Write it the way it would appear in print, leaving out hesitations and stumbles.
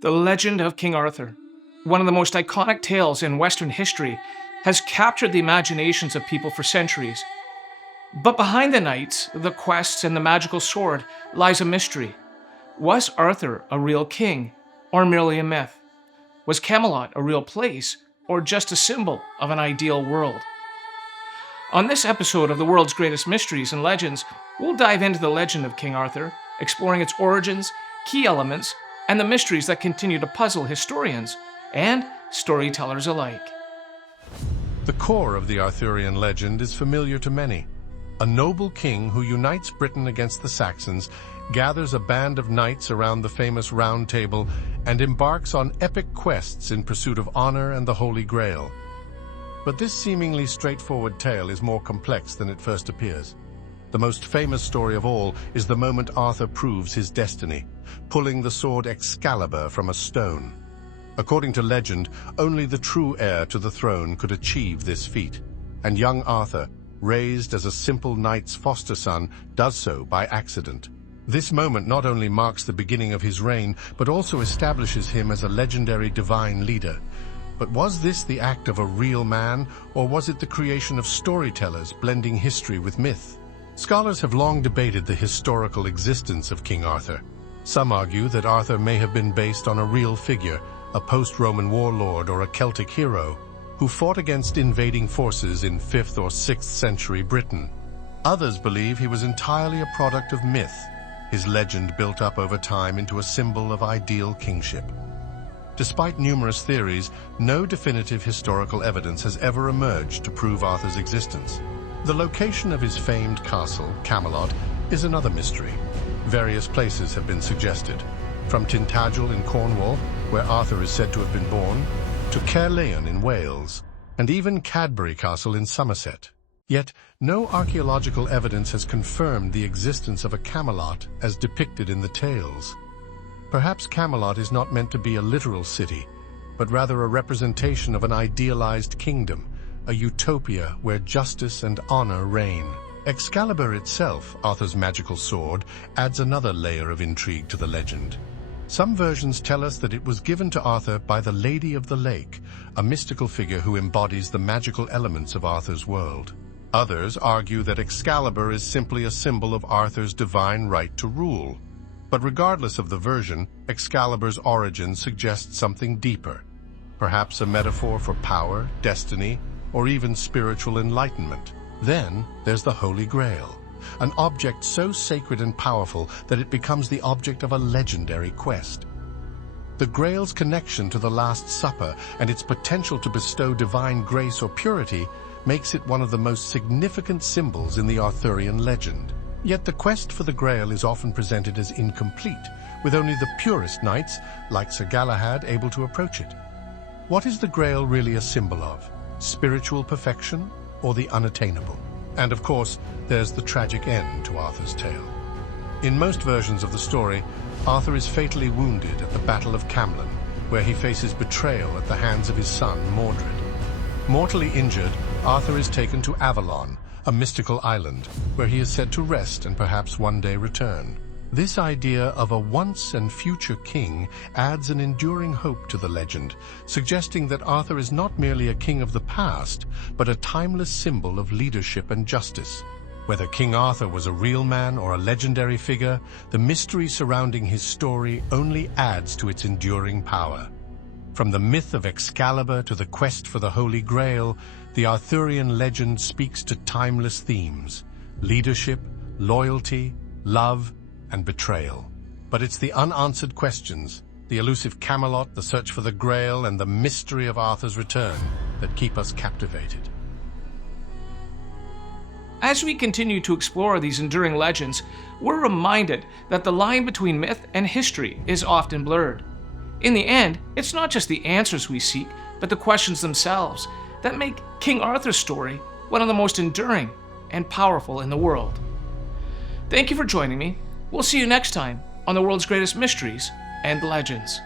The legend of King Arthur, one of the most iconic tales in Western history, has captured the imaginations of people for centuries. But behind the knights, the quests, and the magical sword lies a mystery. Was Arthur a real king, or merely a myth? Was Camelot a real place, or just a symbol of an ideal world? On this episode of the World's Greatest Mysteries and Legends, we'll dive into the legend of King Arthur, exploring its origins, key elements, and the mysteries that continue to puzzle historians and storytellers alike. The core of the Arthurian legend is familiar to many. A noble king who unites Britain against the Saxons, gathers a band of knights around the famous Round Table, and embarks on epic quests in pursuit of honor and the Holy Grail. But this seemingly straightforward tale is more complex than it first appears. The most famous story of all is the moment Arthur proves his destiny, pulling the sword Excalibur from a stone. According to legend, only the true heir to the throne could achieve this feat, and young Arthur, raised as a simple knight's foster son, does so by accident. This moment not only marks the beginning of his reign, but also establishes him as a legendary divine leader. But was this the act of a real man, or was it the creation of storytellers blending history with myth? Scholars have long debated the historical existence of King Arthur. Some argue that Arthur may have been based on a real figure, a post-Roman warlord or a Celtic hero, who fought against invading forces in 5th or 6th century Britain. Others believe he was entirely a product of myth, his legend built up over time into a symbol of ideal kingship. Despite numerous theories, no definitive historical evidence has ever emerged to prove Arthur's existence. The location of his famed castle, Camelot, is another mystery. Various places have been suggested, from Tintagel in Cornwall, where Arthur is said to have been born, to Caerleon in Wales, and even Cadbury Castle in Somerset. Yet, no archaeological evidence has confirmed the existence of a Camelot as depicted in the tales. Perhaps Camelot is not meant to be a literal city, but rather a representation of an idealized kingdom, a utopia where justice and honor reign. Excalibur itself, Arthur's magical sword, adds another layer of intrigue to the legend. Some versions tell us that it was given to Arthur by the Lady of the Lake, a mystical figure who embodies the magical elements of Arthur's world. Others argue that Excalibur is simply a symbol of Arthur's divine right to rule. But regardless of the version, Excalibur's origin suggests something deeper, perhaps a metaphor for power, destiny, or even spiritual enlightenment. Then there's the Holy Grail, an object so sacred and powerful that it becomes the object of a legendary quest. The Grail's connection to the Last Supper and its potential to bestow divine grace or purity makes it one of the most significant symbols in the Arthurian legend. Yet the quest for the Grail is often presented as incomplete, with only the purest knights, like Sir Galahad, able to approach it. What is the Grail really a symbol of? Spiritual perfection, or the unattainable? And of course, there's the tragic end to Arthur's tale. In most versions of the story, Arthur is fatally wounded at the Battle of Camlan, where he faces betrayal at the hands of his son, Mordred. Mortally injured, Arthur is taken to Avalon, a mystical island, where he is said to rest and perhaps one day return. This idea of a once and future king adds an enduring hope to the legend, suggesting that Arthur is not merely a king of the past, but a timeless symbol of leadership and justice. Whether King Arthur was a real man or a legendary figure, the mystery surrounding his story only adds to its enduring power. From the myth of Excalibur to the quest for the Holy Grail, the Arthurian legend speaks to timeless themes: leadership, loyalty, love, and betrayal. But it's the unanswered questions, the elusive Camelot, the search for the Grail, and the mystery of Arthur's return that keep us captivated. As we continue to explore these enduring legends, we're reminded that the line between myth and history is often blurred. In the end, it's not just the answers we seek, but the questions themselves that make King Arthur's story one of the most enduring and powerful in the world. Thank you for joining me. We'll see you next time on the World's Greatest Mysteries and Legends.